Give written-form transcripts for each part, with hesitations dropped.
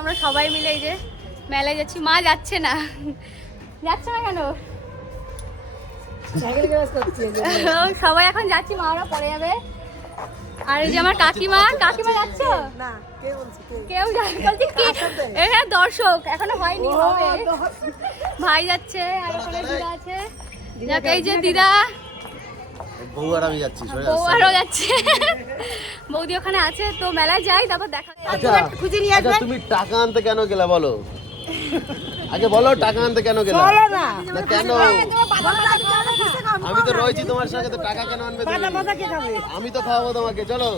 আমরা সবাই মিলে এই যে মেলায় যাচ্ছি। মা যাচ্ছে না, যাচ্ছে না কেন? সবাই এখন যাচ্ছি, মা ওরা পরে যাবে। আর এই যে আমার কাকিমা যাচ্ছে না, কেউ বলছি কি হ্যাঁ দর্শক এখনো হয়নি, হবে। ভাই যাচ্ছে আর ওখানে দিদা আছে, এই যে দিদা বউ আর আমি যাচ্ছি, বউ যাচ্ছে, বৌদি ওখানে আছে। তো মেলায় যাই, তারপর দেখা খুঁজে নিয়ে আসবে। তুমি টাকা আনতে কেন গেলা বলো আগে, বলো টাকা আনতে কেন গেলা? না কেন? আমি তো রয়েছি তোমার সঙ্গে, তো টাকা কেন আনবে তুমি? আমি তো খাওয়াবো তোমাকে, চলো।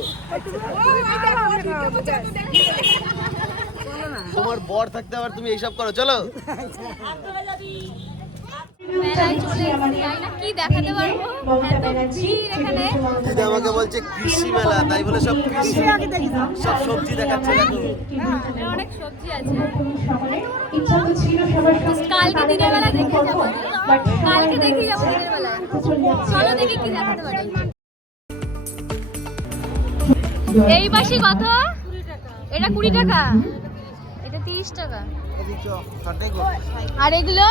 তোমার বর থাকতে আবার তুমি এইসব করো, চলো। দিদি আমাকে বলছে কৃষি মেলা, তাই বলে সব কৃষি সব সবজি দেখাচ্ছে। অনেক সবজি আছে। কালকে দিনের বেলা দেখে যাবো, কালকে দেখে যাবো দিনের বেলায়। চলো দেখি কি দেখাতে পারি। এই বাসি কত? এটা 20 টাকা, এটা 30 টাকা। আর এগুলো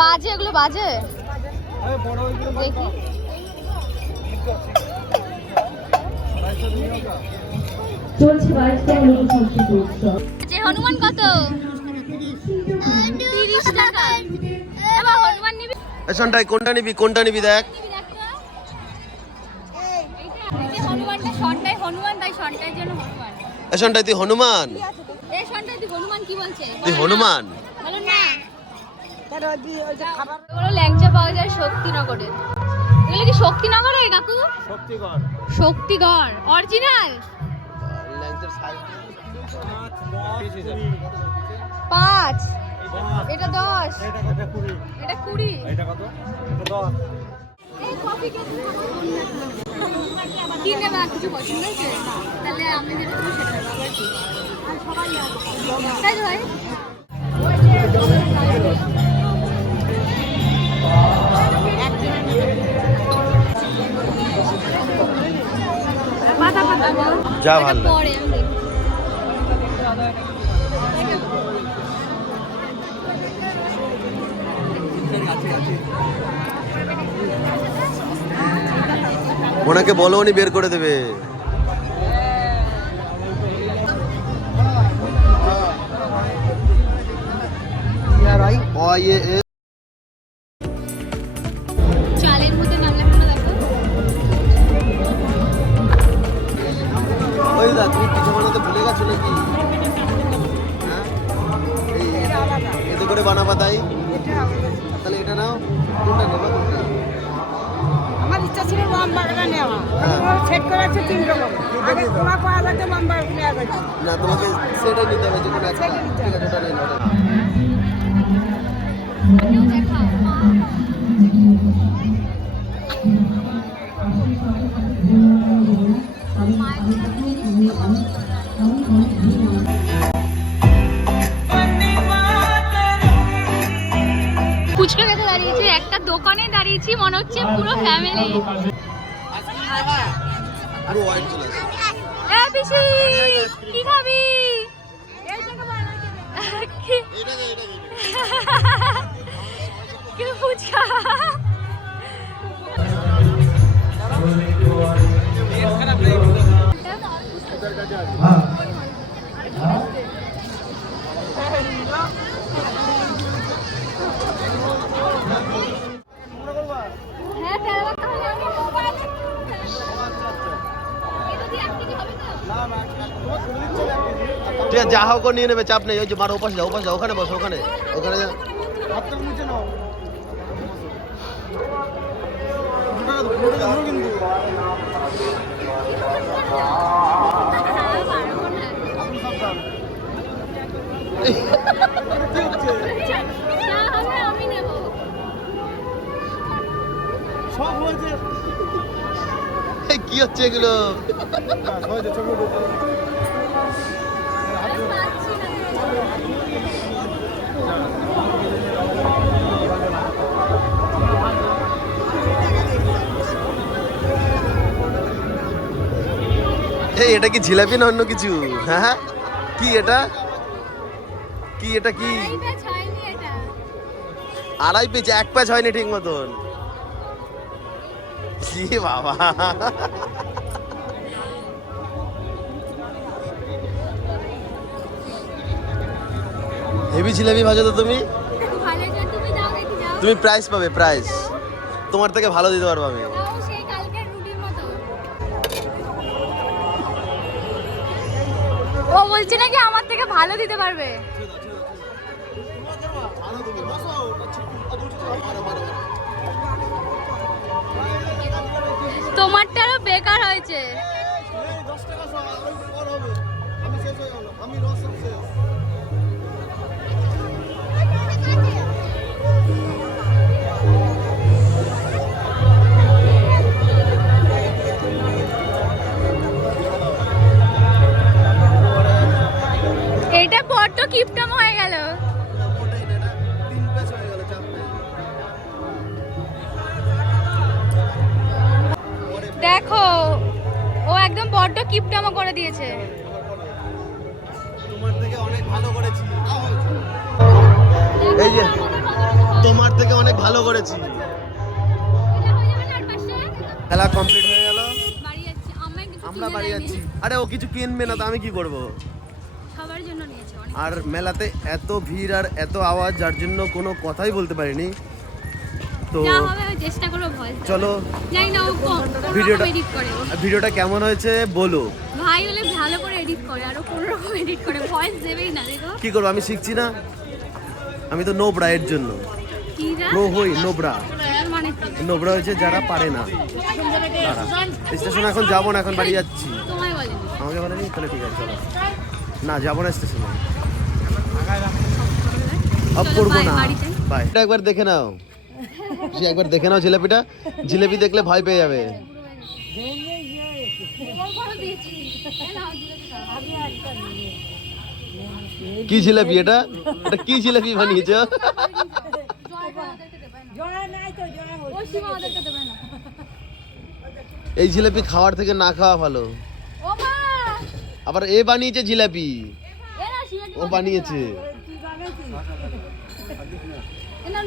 বাজে, এগুলো বাজে দেখি। যে হনুমান কত? 30 টাকা। এবার হনুমান নিবি? এসনটাই কোনটা নিবি? কোনটা নিবি দেখ। হনুমানটা শনটাই হনুমান, তাই শনটার জন্য হনুমান। এসনটাই তুই হনুমান? এই শনটাই তুই হনুমান কি বলছে? তুই হনুমান? বলো না। ওগুলো ল্যাংচা পাওয়া যায় শক্তিনগরে। এগুলো কি শক্তিনগরে কাকু? শক্তিগড়। শক্তিগড় অরিজিনাল? ল্যাংচার সাইজ 5, এটা 10, এটা 20, এটা কত? এটা 10। এই কফি কি নেবা? কিছু পছন্দ হয়েছে? তাহলে আমি যেটা তুমি সেটা নেবো। আবার কি আর সবাই যাবে, তাই ভাই? যা ভালো পরে ওনাকে বলো, উনি বের করে দেবে। চালের মধ্যে বাংলা দেখো। ওই দা, তুমি পিঠা বানাতে ভুলে গেছো নাকি? হ্যাঁ, এতে করে বানাবা, তাই তাহলে এটা নাও। কোনটা নেবা? কোনটা? আমার ইচ্ছা ছিল মামবাগাটা নেওয়া, সেট করা আছে 3 রকম। আগে তোমার পাওয়া যাচ্ছে মামবাগ নেওয়া যাচ্ছে না, তোমাকে সেটা নিতে হবে, যে কোনো একটা। ঠিক আছে, ওটা নিন, ওটা। ফুচকা খেতে দাঁড়িয়েছি, একটা দোকানে দাঁড়িয়েছি, মনে হচ্ছে পুরো ফ্যামিলি। পুরো হোয়াইট চলে আসে। পিসি কি খাবি? কি ফুচকা? ঠিক আছে, যা হোক নিয়ে নেবে, চাপ নেই। ওই যে মার ওপাশে যাও, ওপাশে যাও, ওখানে বসো, ওখানে ওখানে যা। আমি নেব সব হয়েছে। কি হচ্ছে এগুলো? এটা কি জিলাপি না অন্য কিছু? হ্যাঁ কি এটা? কি এটা কি? আড়াই পেজ, এক পেজ হয়নি ঠিক মতন। কি বাবা, হেভি জিলাপি ভাজো তো তুমি। তুমি প্রাইজ পাবে, প্রাইজ তোমার থেকে ভালো দিতে পারবো আমি। ও বলছে নাকি আমার থেকে ভালো দিতে পারবে। তোমারটারও বেকার হয়েছে। এটা বড্ড কিপটাম হয়ে গেল। দেখো ও একদম বড্ড কিপটামো করে দিয়েছে। তোমার থেকে অনেক ভালো করেছি। এই যে তোমার থেকে অনেক ভালো করেছি। খেলা কমপ্লিট হয়ে গেল, আমরা বাড়ি যাচ্ছি। আরে ও কিছু কিনবে না তো আমি কি করব? সবার জন্য নিয়েছে অনেক। আর মেলাতে এত ভিড় আর এত আওয়াজ, যার জন্য কোনো কথাই বলতে পারিনি। তো যা হবে আমি চেষ্টা করব ভয়েস। চলো জানি না ও ভিডিওটা এডিট করে। ভিডিওটা কেমন হয়েছে বলো। ভাই হলে ভালো করে এডিট করে, আর ও কোনো রকম এডিট করে, ভয়েস দেবেই না। দেখো কি করবো, আমি শিখছি না, আমি তো নোবরা এর জন্য। কি যা প্রো হই নোবরা। মানে কি? নোবরা হয়েছে যারা পারে না। স্টেশনে এখন যাবো না, এখন বাড়ি যাচ্ছি। তোমায় বলেনি। আমাকে বলেনি? তাহলে ঠিক আছে চলো। না যাবো না স্টেশনে, অফ চলো, করবো bye, না। বাড়ি যাই। বাই। এটা একবার দেখে নাও, একবার দেখে নাও জিলাপিটা। জিলাপি দেখলে ভয় পেয়ে যাবে। কি জিলাপি এটা? এটা কি জিলাপি বানিয়েছো? এই জিলাপি খাওয়ার থেকে না খাওয়া ভালো। আবার এ বানিয়েছে জিলাপি, ও বানিয়েছে।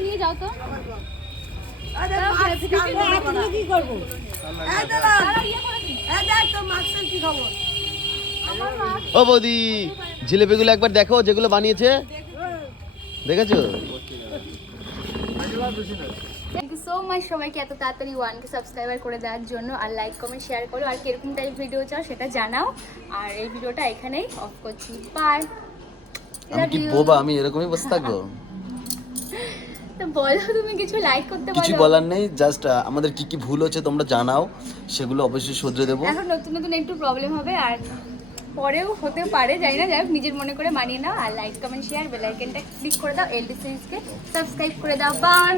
নিয়ে যাও তো। কি করবো? ও বৌদি, জিলেপিগুলো একবার দেখো যেগুলো বানিয়েছে, দেখেছো? থ্যাংক ইউ সো মাচ সবাইকে এত তাড়াতাড়ি 1K সাবস্ক্রাইবার করে দেওয়ার জন্য। আর লাইক কমেন্ট শেয়ার করো, আর কিরকম টাইপ ভিডিও চাও সেটা জানাও। আর এই ভিডিওটা এখানেই অফ করছি। বাই। আমি কি বোবা, আমি এরকমই বসে থাকবো? তো বলো, তুমি কিছু লাইক করতে কিছু বলো। বলার নেই, জাস্ট আমাদের কি কি ভুল হচ্ছে তোমরা জানাও, সেগুলো অবশ্যই শুধরে দেবো। এখন নতুন নতুন একটু প্রবলেম হবে, আর পরেও হতে পারে, জানি না। যাই হোক, নিজের মনে করে মানিয়ে নাও। আর লাইক কমেন্ট শেয়ার বেল আইকনটা ক্লিক করে দাও। এলডি সিরিজকে সাবস্ক্রাইব করে দাও। বাই।